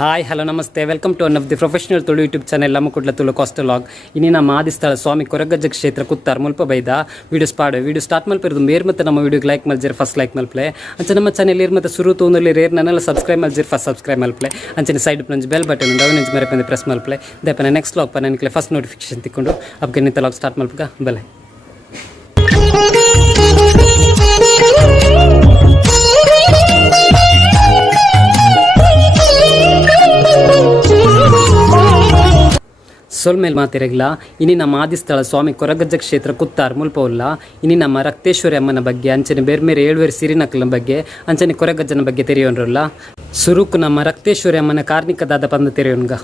Hi hello ನಮಸ್ತೆ welcome to one of the professional Tulu YouTube channel ಲಮ್ಮಕುಡ್ಲ Tulu cast log ಇನ್ನಿನ ಮಾದಿಸ್ಥಳ ಸ್ವಾಮಿ ಕೊರಗಜ್ಜ ಕ್ಷೇತ್ರ ಕುತ್ತಾರ್ ಮುಲ್ಪ ಬೈದ ವಿಡಿಯೋಸ್ ಪಾಡು ವಿಡಿಯೋ ಸ್ಟಾರ್ಟ್ ಮಲ್ಪಿರೋದು ಮೇರ್ ಮತ್ತೆ ನಮ್ಮ ವಿಡಿಯೋಗೆ ಲೈಕ್ ಮಲ್ಜಿರ್ ಫಸ್ಟ್ ಲೈಕ್ ಮಲ್ಪ್ಲೆ ಅಂಚೆ ನಮ್ಮ ಚಾನೆಲ್ ಇರ್ ಮತ್ತೆ ಶುರು ತೋನಲ್ಲಿ ರೇರ್ ನನ್ನೆಲ್ಲ ಸಬ್ಸ್ಕ್ರೈಬ್ ಮಲ್ಜಿರ್ ಫಸ್ಟ್ ಸಬ್ಸ್ಕ್ರೈಬ್ ಮಲ್ಪ್ಲೆ ಅಂಚೆ ಸೈಡ್ ಪ್ಲಂಜ್ ಬೆಲ್ ಬಟನ್ ಡೌನ್ ಇಂಚ್ ಮೇರೆ ಪಂದೆ ಪ್ರೆಸ್ ಮಲ್ಪ್ಲೆ ದೇಪನ ನೆಕ್ಸ್ಟ್ ಲಾಗ್ ಪನ ನಿಕ್ಲೆ ಫಸ್ಟ್ ನೋಟಿಫಿಕೇಶನ್ ತಿಕ್ಕೊಂಡು ಅಬ್ಗೆ ನಿಂತ ಲಾಗ್ ಸ್ಟಾರ್ಟ್ ಮಲ್ಪಗ ಬೆಲೆ ಸೊಲ್ಮೇಲ್ ಮಾತಿರಗಿಲ್ಲ ಇನಿ ನಮ್ಮ ಆದಿಸ್ಥಳ ಸ್ವಾಮಿ ಕೊರಗಜ್ಜ ಕ್ಷೇತ್ರ ಕುತ್ತಾರ್ ಮುಲ್ಪವುಲ್ಲ ಇನಿ ನಮ್ಮ ರಕ್ತೇಶ್ವರಿ ಅಮ್ಮನ ಬಗ್ಗೆ ಅಂಚನೆ ಬೇರೆ ಬೇರೆ ಏಳುವೇರು ಸಿರಿನಕಲ ಬಗ್ಗೆ ಅಂಚನೆ ಕೊರಗಜ್ಜನ ಬಗ್ಗೆ ತೆರೆಯೋನ್ರಲ್ಲ ಸುರುಕು ನಮ್ಮ ರಕ್ತೇಶ್ವರಿ ಅಮ್ಮನ ಕಾರ್ಣಿಕದಾದ ಪಂದ ತೆರೆಯೋನ್ಗ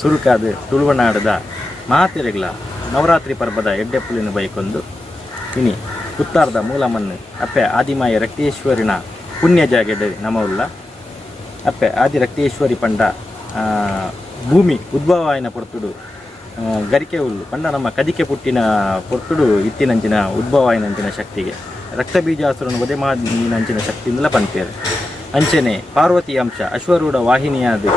ಸುರುಕಾದ ತುಳುವನಾಡದ ಮಾತಿರಗಿಲ್ಲ ನವರಾತ್ರಿ ಪರ್ವದ ಎಡ್ಡೆಪ್ಪುಲಿನ ಬೈಕೊಂದು ಇನಿ ಕುತ್ತಾರದ ಮೂಲಮನ್ನು ಅಪ್ಪೆ ಆದಿಮಾಯ ರಕ್ತೇಶ್ವರಿನ ಪುಣ್ಯ ಜಾಗೆಡೆ ನಮವುಲ್ಲ ಅಪ್ಪೆ ಆದಿ ರಕ್ತೇಶ್ವರಿ ಪಂಡ ಭೂಮಿ ಉದ್ಭವ ಆಯ್ನ ಪೊರ್ತುಡು ಗರಿಕೆ ಹುಲ್ಲು ಪಂಡ ನಮ್ಮ ಕದಿಕೆ ಪುಟ್ಟಿನ ಪೊರ್ತುಡು ಇತ್ತಿನಂಚಿನ ಉದ್ಭವ ಆಯ್ನಂಚಿನ ಶಕ್ತಿಗೆ ರಕ್ತ ಬೀಜಾಸುರನ ವಧೆ ಮಾಡಿನಂಚಿನ ಶಕ್ತಿಯಿಂದಲ ಪಂತೇರು ಅಂಚನೆ ಪಾರ್ವತಿ ಅಂಶ ಅಶ್ವರೂಢ ವಾಹಿನಿಯಾದ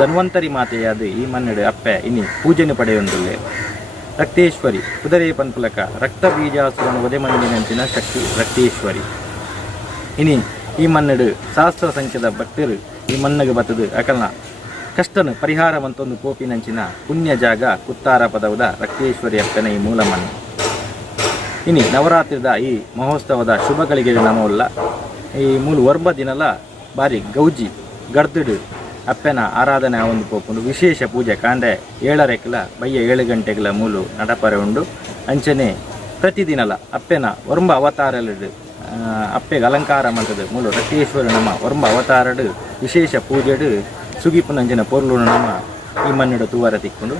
ಧನ್ವಂತರಿ ಮಾತೆಯಾದ ಈ ಮನ್ನಡೆ ಅಪ್ಪೆ ಇನಿ ಪೂಜೆನ ಪಡೆಯೊಂದುಲ್ಲೆ ರಕ್ತೇಶ್ವರಿ ಕುದುರೆ ಪಂಪುಲಕ ರಕ್ತ ಬೀಜಾಸುರನ ವಧೆ ಮಂದಿನಂಚಿನ ಶಕ್ತಿ ರಕ್ತೇಶ್ವರಿ ಇನಿ ಈ ಮನ್ನಡು ಸಹಸ್ರ ಸಂಖ್ಯದ ಭಕ್ತರು ಈ ಮನ್ನಗೆ ಬತ್ತದು ಅಕಲ್ನ ಕಷ್ಟನು ಪರಿಹಾರ ಮಂತೊಂದು ಕೋಪಿನಂಚಿನ ಪುಣ್ಯ ಜಾಗ ಕುತ್ತಾರ ಪದವದ ರಕ್ತೇಶ್ವರಿ ಅಪ್ಪನ ಈ ಮೂಲ ಮಣ್ಣು ಇನಿ ನವರಾತ್ರಿದ ಈ ಮಹೋತ್ಸವದ ಶುಭಗಳಿಗೆ ನಮವಲ್ಲ ಈ ಮೂಲ ವರ್ಬ ದಿನಲ ಬಾರಿ ಗೌಜಿ ಗರ್ದುಡು ಅಪ್ಪನ ಆರಾಧನೆ ಒಂದು ಪೋಪುಂಡು ವಿಶೇಷ ಪೂಜೆ ಕಾಂಡೆ 7:00 ಬಯ್ಯ 7 ಗಂಟೆಗಳ ಮೂಲು ನಡಪರೆ ಉಂಡು ಅಂಚನೆ ಪ್ರತಿದಿನಲ ಅಪ್ಪನ ವರ್ಮ ಅವತಾರಲಿಡು ಅಪ್ಪೆಗೆ ಅಲಂಕಾರ ಮಂತದು ಮೂಲು ರಕ್ತೇಶ್ವರಿ ನಮ್ಮ ವರ್ಮ ಅವತಾರಡು ವಿಶೇಷ ಪೂಜೆಡು ಸುಗಿಪುನಂಜನ ಪೊರ್ಲು ನಮ್ಮ ಈ ಮನ್ನಡು ತೂವರ ತಿಕ್ಕೊಂಡು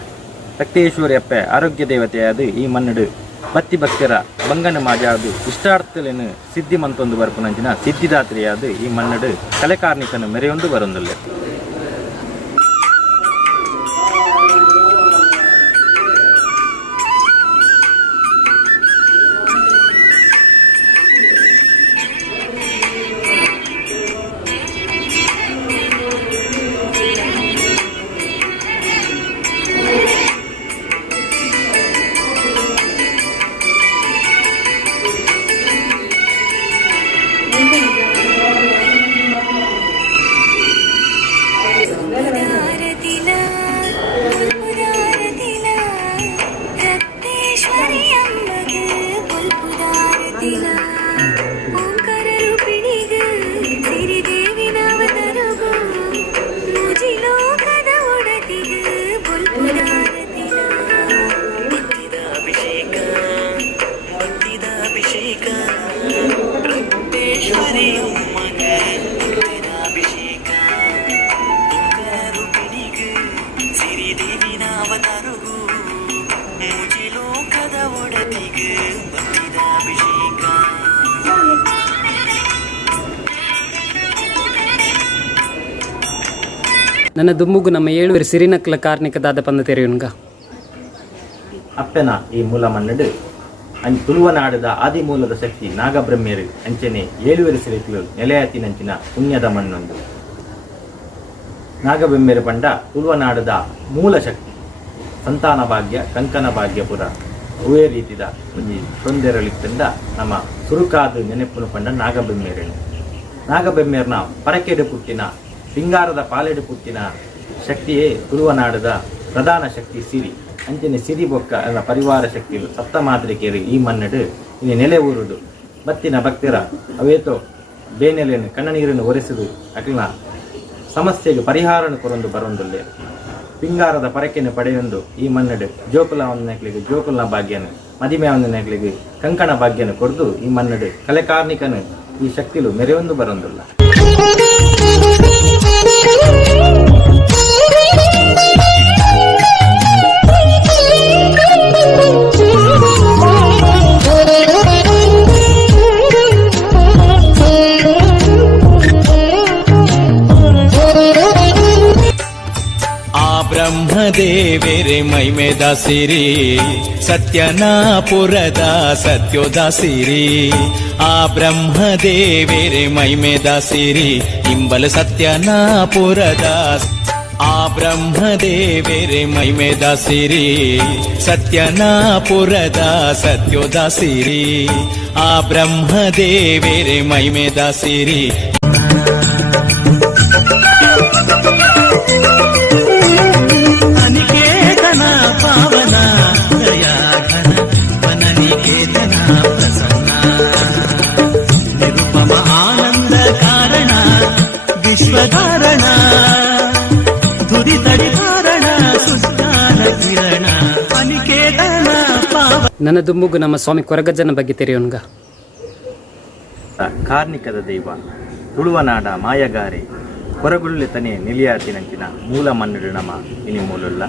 ರಕ್ತೇಶ್ವರಿ ಅಪ್ಪೆ ಆರೋಗ್ಯ ದೇವತೆಯಾದ ಈ ಮನ್ನಡು ಬತ್ತಿ ಭಕ್ತರ ಬಂಗನ ಮಾಜಾದು ಇಷ್ಟಾರ್ಥಲೇನು ಸಿದ್ಧಿ ಮಂತೊಂದು ಬರ್ಪುನಂಚಿನ ಸಿದ್ಧಿದಾತ್ರಿಯಾದ ಈ ಮನ್ನಡು ಕಲೆಕಾರ್ಣಿಕನು ಮೆರೆಯೊಂದು ಬರೊಂದುಲ್ಲೆ ನನ್ನ ದುಮ್ಮುಗು ನಮ್ಮ 7 ಸಿರಿನಕಲ ಕಾರ್ಣಿಕದಾದ ಪಂದ ತೆರೆಯುನ್ಗ ಅಪ್ಪನ ಈ ಮೂಲ ಮನ್ನಡು ತುಳುವನಾಡದ ಆದಿಮೂಲದ ಶಕ್ತಿ ನಾಗಬ್ರಹ್ಮೇರು ಅಂಚನೆ 7 ಸಿರಿಕಲು ನೆಲೆಯಾತಿನಂಚಿನ ಪುಣ್ಯದ ಮಣ್ಣೊಂದು ನಾಗಬ್ರಹ್ಮೇರು ಪಂಡ ತುಳುವನಾಡದ ಮೂಲ ಶಕ್ತಿ ಸಂತಾನ ಭಾಗ್ಯ ಕಂಕನ ಭಾಗ್ಯ ಪುರ ಅವೇ ರೀತಿದ ಒಂದು ತೊಂದರೆಗಳಿಂದ ನಮ್ಮ ಸುರುಕಾದ ನೆನಪುನು ಪಂಡ ನಾಗಬ್ರಹ್ಮೇರನ ಪರಕೆಡು ಪುಟ್ಟಿನ ಸಿಂಗಾರದ ಪಾಲೆಡು ಪುಟ್ಟಿನ ಶಕ್ತಿಯೇ ತುಳುವನಾಡದ ಪ್ರಧಾನ ಶಕ್ತಿ ಸಿರಿ ಅಂಚನೆ ಸಿರಿ ಬೊಕ್ಕ ಎಲ್ಲ ಪರಿವಾರ ಶಕ್ತಿಗಳು ಸಪ್ತ ಮಾತೃಕೆಯರು ಈ ಮನ್ನಡು ಇಲ್ಲಿ ನೆಲೆ ಊರುಡು ಬತ್ತಿನ ಭಕ್ತರ ಅವೇತೋ ಬೇನೆಲೆಯನ್ನು ಕಣ್ಣನೀರನ್ನು ಒರೆಸುದು ಅಕ್ಲಿನ ಸಮಸ್ಯೆಗೆ ಪರಿಹಾರನು ಕೊರೊಂದು ಬರೊಂದುಲ್ಲೆ ಪಿಂಗಾರದ ಪರಕೆಯನ್ನು ಪಡೆಯೊಂದು ಈ ಮನ್ನಡು ಜೋಕುಲ ಒಂದು ನೆಕ್ಲಿಗೆ ಜೋಕುಲ್ನ ಭಾಗ್ಯನು ಮದಿಮೆ ಒಂದು ನೆಕ್ಲಿಗೆ ಕಂಕಣ ಭಾಗ್ಯನು ಕೊಡ್ದು ಈ ಮನ್ನಡು ಕಲೆಕಾರ್ಣಿಕನು ಈ ಶಕ್ತಿಲು ಮೆರೆಯೊಂದು ಬರೊಂದುಲ್ಲ ದೇವೇರೆ ಮೈಮೆದ ಸಿರಿ ಸತ್ಯನಾಪುರದ ಸತ್ಯೋದ ಸಿರಿ ಆ ಬ್ರಹ್ಮ ದೇವೇರೆ ಮೈಮೆದ ಸಿರಿ ಇಂಬಲ ಸತ್ಯನಾಪುರದ ಆ ಬ್ರಹ್ಮ ದೇವೇರೆ ಮೈಮೆದ ಸಿರಿ ಸತ್ಯನಾಪುರದ ಸತ್ಯೋದ ಸಿರಿ ಆ ಬ್ರಹ್ಮ ದೇವೇರೆ ಮೈಮೆದ ಸಿರಿ ಅನಿಕೇತನ ಪಾವನ ದಯಾಘನ ವನನಿಕೇತನ ಪ್ರಸನ್ನ ನಿರುಪಮ ಆನಂದ ಕಾರಣ ವಿಶ್ವಧಾರಣ ದುರಿತಡಿ ಕಾರಣ ಸುಜ್ಞಾನ ಕಿರಣ ಅನಿಕೇತನ ಪಾವನ. ನನ್ನ ದುಮ್ಮುಗು ನಮ್ಮ ಸ್ವಾಮಿ ಕೊರಗಜ್ಜನ ಬಗ್ಗೆ ತೆರೆಯೋನ್ಗ. ಕಾರ್ಣಿಕದ ದೈವ ತುಳುವನಾಡ ಮಾಯಗಾರೆ ಕೊರಗುಳ್ಳಿ ತನೆ ನಿಲಿಯಾತಿನಂಚಿನ ಮೂಲ ಮನ್ನಡು ನಮ ಇನಿ ಮೂಲುಲ್ಲ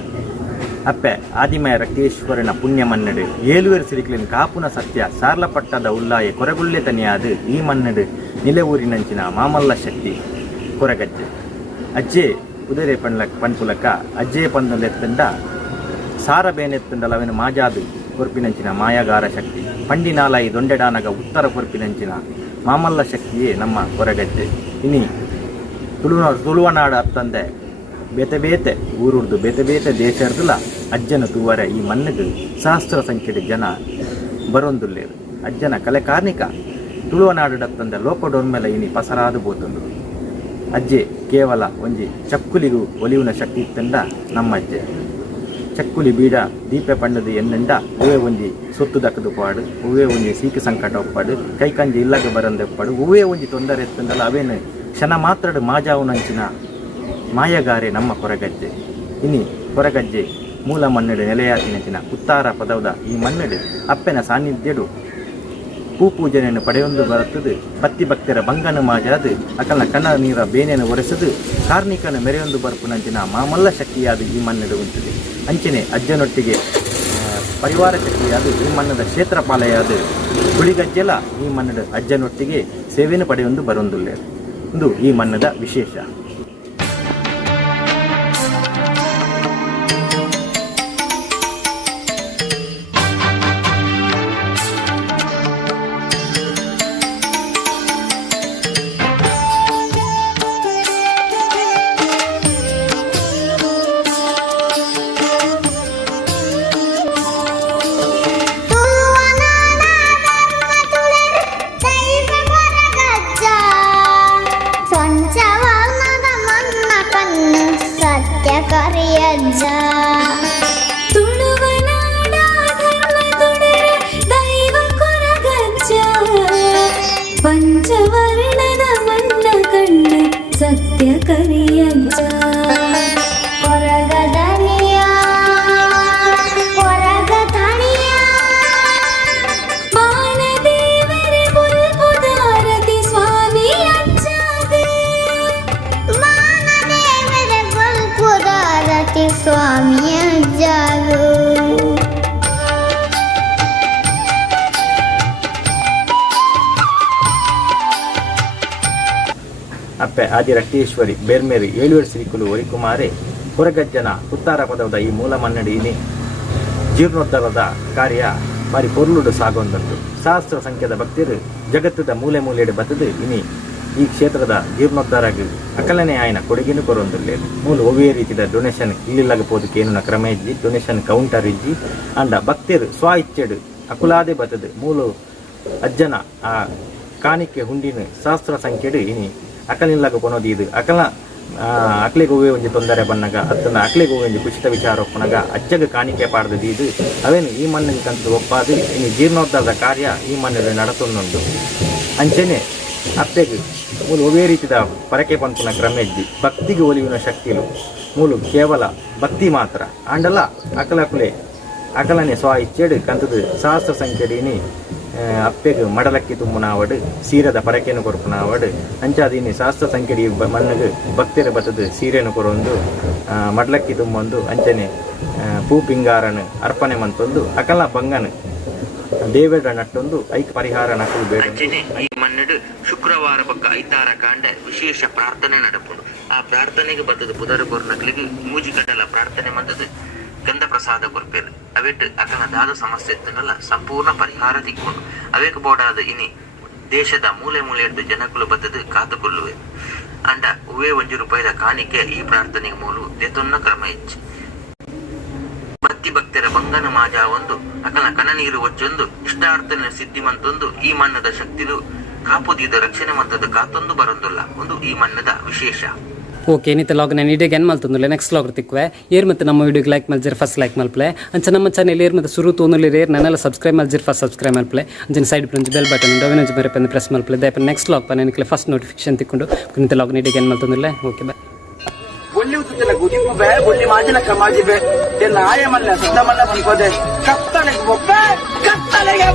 ಅಪ್ಪೆ ಆದಿಮಯ ರಕ್ತೇಶ್ವರನ ಪುಣ್ಯ ಮನ್ನಡು ಏಳುವೇರು ಸಿರಿಕಲಿನ ಕಾಪುನ ಸತ್ಯ ಸಾರ್ಲಪಟ್ಟದ ಉಲ್ಲಾಯ ಕೊರಗುಳ್ಳೆ ತನೆಯಾದು ಈ ಮನ್ನಡು ನಿಲೆ ಊರಿನಂಚಿನ ಮಾಮಲ್ಲ ಶಕ್ತಿ ಕೊರಗಜ್ಜೆ ಅಜ್ಜೆ ಕುದುರೆ ಪನ್ಪುಲಕ ಅಜ್ಜೆ ಪಂದಲೆತ್ತಂಡ ಸಾರ ಬೇನೆತ್ತಂಡಲ ಅವೆನ ಮಾಜಾದು ಕೊರ್ಪಿನಂಚಿನ ಮಾಯಗಾರ ಶಕ್ತಿ ಪಂಡಿನಾಲಾಯಿ ದೊಂಡೆಡಾನಗ ಉತ್ತರ ಕೊರ್ಪಿನಂಚಿನ ಮಾಮಲ್ಲ ಶಕ್ತಿಯೇ ನಮ್ಮ ಕೊರಗಜ್ಜೆ ಇನಿ ತುಳುವನಾಡ ಅತ್ತಂದೆ ಬೇತೆ ಬೇತೆ ಊರುರ್ದು ಬೇತೆ ಬೇತೆ ದೇಶರ್ದುಲ ಅಜ್ಜನ ತೂವರೆ ಈ ಮನ್ನಗು ಸಹಸ್ರ ಸಂಖ್ಯೆಯ ಜನ ಬರೊಂದುಲ್ಲೇರು ಅಜ್ಜನ ಕಲೆ ಕಾರ್ಣಿಕ ತುಳುವನಾಡತ್ತಂದೆ ಲೋಕಡೊನ್ಮೆಲೆ ಇನಿ ಪಸರಾದು ಬೋತುಂಡು ಅಜ್ಜೆ ಕೇವಲ ಒಂಜಿ ಚಕ್ಕುಲಿಗೂ ಒಲಿಯುನ ಶಕ್ತಿ ಇತ್ತಂಡ ನಮ್ಮ ಅಜ್ಜೆ ಚಕ್ಕುಲಿ ಬೀಡ ದೀಪೆ ಪಂಡದು ಎನ್ನಂಡ ಹೂವೇ ಒಂಜಿ ಸೊತ್ತು ದಕ್ಕದು ಪಾಡು ಹೂವೇ ಒಂಜಿ ಸೀಕೆ ಸಂಕಟ ಒಪ್ಪಾಡು ಕೈಕಂಜಿ ಇಲ್ಲಗೆ ಬರಂದೆ ಒಪ್ಪಾಡು ಹೂವೇ ಒಂಜಿ ತೊಂದರೆ ಎತ್ತಂದಲ್ಲ ಅವೇನು ಕ್ಷಣ ಮಾತ್ರಡು ಮಾಜಾವುನಂಚಿನ ಮಾಯಗಾರೆ ನಮ್ಮ ಕೊರಗಜ್ಜೆ ಇನಿ ಕೊರಗಜ್ಜೆ ಮೂಲ ಮನ್ನಡು ನೆಲೆಯಾತಿನಂಚಿನ ಉತ್ತಾರ ಪದವದ ಈ ಮನ್ನಡು ಅಪ್ಪೆನ ಸಾನ್ನಿಧ್ಯಡು ಪೂಜನೆಯನ್ನು ಪಡೆಯೊಂದು ಬರುತ್ತದೆ ಭಕ್ತಿ ಭಕ್ತರ ಬಂಗನ ಮಾಜಾದು ಅಕಲ್ನ ಕಣ್ಣ ನೀರ ಬೇನೆಯನ್ನು ಒರೆಸದು ಕಾರ್ಣಿಕನ ಮೆರೆಯೊಂದು ಬರ್ಪುನಂಚಿನ ಮಾಮಲ್ಲ ಶಕ್ತಿಯಾದ ಈ ಮನ್ನಡು ಉಂಟುದೆ ಅಂಚನೆ ಅಜ್ಜನೊಟ್ಟಿಗೆ ಪರಿವಾರ ಶಕ್ತಿಯಾದ ಈ ಮನ್ನದ ಕ್ಷೇತ್ರಪಾಲೆಯಾದ ಹುಳಿಗಜ್ಜೆಲ ಈ ಮನ್ನದ ಅಜ್ಜನೊಟ್ಟಿಗೆ ಸೇವೆಯನ್ನು ಪಡೆಯೊಂದು ಬರೊಂದುಲ್ಲೆ ಇದು ಈ ಮನ್ನದ ವಿಶೇಷ. ತುಳುವನಾಡ ಧರ್ಮದುಡರೆ ದೈವ ಕೊರಗಜ್ಜ ಪಂಚವರ್ಣದ ಮಣ್ಣ ಕಣ್ಣು ಸತ್ಯ ಕರಿಯಜ್ಜ ಕೊರಗದನಿಯ ಕೊರಗದನಿಯ ಮಾನದೇವರೇ ಬುಲ್ಬುದಾರತಿ ಸ್ವಾಮಿ ಅಜ್ಜಾಗೆ ಮಾನದೇವರೇ ಬುಲ್ಬುದಾರತಿ ಸ್ವಾಮಿ ಅಜ್ಜಾಗು ಅಪ್ಪೆ ಆದಿ ರಕ್ತೇಶ್ವರಿ ಬೇರ್ಮೇರಿ ಏಳುವೇರು ಸಿರಿಕುಲು ಒರಿಕುಮಾರೆ ಕೊರಗಜ್ಜನ ಉತ್ತಾರ ಪದವದ ಈ ಮೂಲ ಮನ್ನಡಿ ಇನಿ ಜೀರ್ಣೋದ್ಧಾರದ ಕಾರ್ಯ ಬಾರಿ ಪೊರ್ಲುಡು ಸಾಗೊಂಡದ್ದು ಸಹಸ್ರ ಸಂಖ್ಯೆದ ಭಕ್ತರು ಜಗತ್ತದ ಮೂಲೆ ಮೂಲೆಡೆ ಬತ್ತದು ಇನಿ ಈ ಕ್ಷೇತ್ರದ ಜೀರ್ಣೋದ್ಧಾರಕ್ಕೆ ಅಕಲನೆ ಆಯ್ನ ಕೊಡುಗೆನು ಕೊರೊಂದುಲ್ಲೆ ಮೂಲ ಒವ್ವೇ ರೀತಿಯ ಡೊನೇಷನ್ ಇಲ್ಲಿಲ್ಲಾಗ ಪೋದಕ್ಕೇನು ಕ್ರಮ ಇಜ್ಜಿ ಡೊನೇಷನ್ ಕೌಂಟರ್ ಇಜ್ಜಿ ಅಂಡ ಭಕ್ತರು ಸ್ವ ಇಚ್ಛೆಡು ಅಕುಲಾದೆ ಬತ್ತದು ಮೂಲ ಅಜ್ಜನ ಆ ಕಾಣಿಕೆ ಹುಂಡಿನ ಸಹಸ್ರ ಸಂಖ್ಯೆಡು ಇನಿ ಅಕಲಿಲ್ಲಾಗ ಕೊನೋದು ಇದು ಅಕಲ ಅಕ್ಲಿಗೆ ಹೂವೇ ಒಂಜಿ ತೊಂದರೆ ಬನ್ನಗ ಅತ್ತನ ಅಕ್ಲಿಗೆ ಹೂವೇ ಒಂಜಿ ಕುಶಿತ ವಿಚಾರ ಒಪ್ಪನಗ ಅಜ್ಜಗ ಕಾಣಿಕೆ ಪಾಡ್ದದು ಇದು ಅವೇನು ಈ ಮಣ್ಣಿಗೆ ಕಂತು ಒಪ್ಪಾದು ಇನ್ನು ಜೀರ್ಣೋದ್ಧಾರದ ಕಾರ್ಯ ಈ ಮಣ್ಣಲ್ಲಿ ನಡೆಸೊಂದುಂಟು ಅಂಚೆನೆ ಅತ್ತೆಗೆ ಮೂಲು ಒವೇ ರೀತಿಯ ಪರಕೆ ಪಂಪುನ ಕ್ರಮ ಇದ್ದಿ ಭಕ್ತಿಗೆ ಒಲಿಯುವ ಶಕ್ತಿಲು ಮೂಲು ಕೇವಲ ಭಕ್ತಿ ಮಾತ್ರ ಅಂಡಲ್ಲ ಅಕಲನೆ ಸ್ವ ಇಚ್ಛೆಡು ಕಂತದು ಸಹಸ್ರ ಸಂಖ್ಯೆಡೀನಿ ಅಪ್ಪೆಗೆ ಮಡಲಕ್ಕಿ ತುಂಬುನಾವಡು ಸೀರೆದ ಪರಕೆಯನ್ನು ಕೊರ್ಪುನಾವಡು ಅಂಚಾದೀನಿ ಸಹಸ್ರ ಸಂಖ್ಯೆಡಿ ಮಣ್ಣಗೆ ಭಕ್ತಿರ ಬತ್ತದು ಸೀರೆಯನ್ನು ಕೊರೊಂದು ಮಡಲಕ್ಕಿ ತುಂಬೊಂದು ಅಂಚನೆ ಪೂ ಪಿಂಗಾರನು ಅರ್ಪಣೆ ಮಂತೊಂದು ಅಕಲ ಬಂಗನು ದೇವೇಡ ನಟ್ಟೊಂದು ಐಕ್ ಪರಿಹಾರ ನಕಲು ಬೇಡ ಈ ಮನ್ನಡು ಶುಕ್ರವಾರ ಪಕ್ಕ ಐತಾರ ಕಾಂಡ ವಿಶೇಷ ಪ್ರಾರ್ಥನೆ ನಡಪುಡು. ಆ ಪ್ರಾರ್ಥನೆಗೆ ಬರ್ತದೆ ಪುದರ್ ಕೊರ್ನಕ್ಲಿಗೆ ಮೂಜಿ ಕಟ್ಟಲ ಪ್ರಾರ್ಥನೆ ಮಂತದ ಗಂಧ ಪ್ರಸಾದ ಕೊರ್ಪೇರು ಅವೆಟ್ ಅಕನ ದಾದ ಸಮಸ್ಯೆ ಇತ್ತನಲ್ಲ ಸಂಪೂರ್ಣ ಪರಿಹಾರ ತಿಕ್ಕೊಂಡು ಅವೇಕ್ ಬೋಡಾದ ಇನಿ ದೇಶದ ಮೂಲೆ ಮೂಲೆಯದ್ದು ಜನಗಳು ಬತ್ತದ ಕಾತುಕೊಳ್ಳುವೆ ಅಂಡ ಉವೇ ₹1 ಕಾಣಿಕೆ ಈ ಪ್ರಾರ್ಥನೆಗೆ ಮೂಲು ದೆತೊನ್ನ ಕ್ರಮ ಹೆಚ್ಚು ಭಕ್ತಿ ಭಕ್ತರ ಬಂಗನ ಮಾಜ ಒಂದು ಅಕಲ ಕಣ ನೀರು ಒಚ್ಚೊಂದು ಇಷ್ಟಾರ್ಥನ ಸಿದ್ಧಿ ಮಂತೊಂದು ಈ ಮಣ್ಣದ ಶಕ್ತಿಲು ಕಾಪುದಿದ ರಕ್ಷಣೆ ಮಂತದ ಕಾತೊಂದು ಬರೊಂದುಲ್ಲ ಒಂದು ಈ ಮಣ್ಣದ ವಿಶೇಷ. ಓಕೆ ಏನಿತ್ತು ಲಾಗ್ ನಾನು ಇಡೀಗೆ ಏನು ಮಾಡ್ತಂದಿಲ್ಲ ನೆಕ್ಸ್ಟ್ ಲಾಗ್ ತಿಕ್ವೆ ಏರ್ ಮತ್ತು ನಮ್ಮ ವಿಡಿಯೋಗೆ ಲೈಕ್ ಮಲ್ಜಿರ್ ಫಸ್ಟ್ ಲೈಕ್ ಮಲ್ಪ್ಲೆ ಅಂಚ ನಮ್ಮ ಚಾನೆಲ್ ಏರ್ ಮತ್ತು ಶುರು ತೋನಲಿ ಏರ್ ನನ್ನೆಲ್ಲ ಸಬ್ಸ್ಕ್ರೈಬ್ ಮಲ್ಜಿರ್ ಫಸ್ಟ್ ಸಬ್ಸ್ಕ್ರೈಬ್ ಮಲ್ಪ್ಲೆ ಅಂಚಿನ ಸೈಡ್ ಪ್ರಂಚ್ ಬೆಲ್ ಬಟನ್ ಡೊವಿನಂಚ್ ಬೇರೆ ಪಂದು ಪ್ರೆಸ್ ಮಲ್ಪ್ಲೆ ದಯಪ ನೆಕ್ಸ್ಟ್ ಲಾಗ್ ಪನ್ನೆನಕ್ಕೆ ಫಸ್ಟ್ ನೋಟಿಫಿಕೇಶನ್ ತಿಕ್ಕೊಂಡು ಕುನಿತ ಲಾಗ್ ಇಡೀಗೆ ಏನು ಮಾಡ್ತಂದಿಲ್ಲ ಓಕೆ ಬಾಯ್. ಬೊಳ್ಳಿ ಉತ್ತಲ ಗುದಿಪು ಬೇ ಬೊಳ್ಳಿ ಮಾಜಿನ ಕಮಾಜಿ ಬೇ ನಾಯ ಮಲ್ಲ ಸುತ್ತ ಮಲ್ಲ ಬಂದ್ಕೋದೆ ಕತ್ತಲೆಗೆ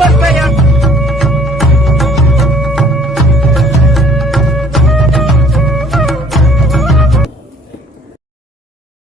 ಬರ್ಪೆ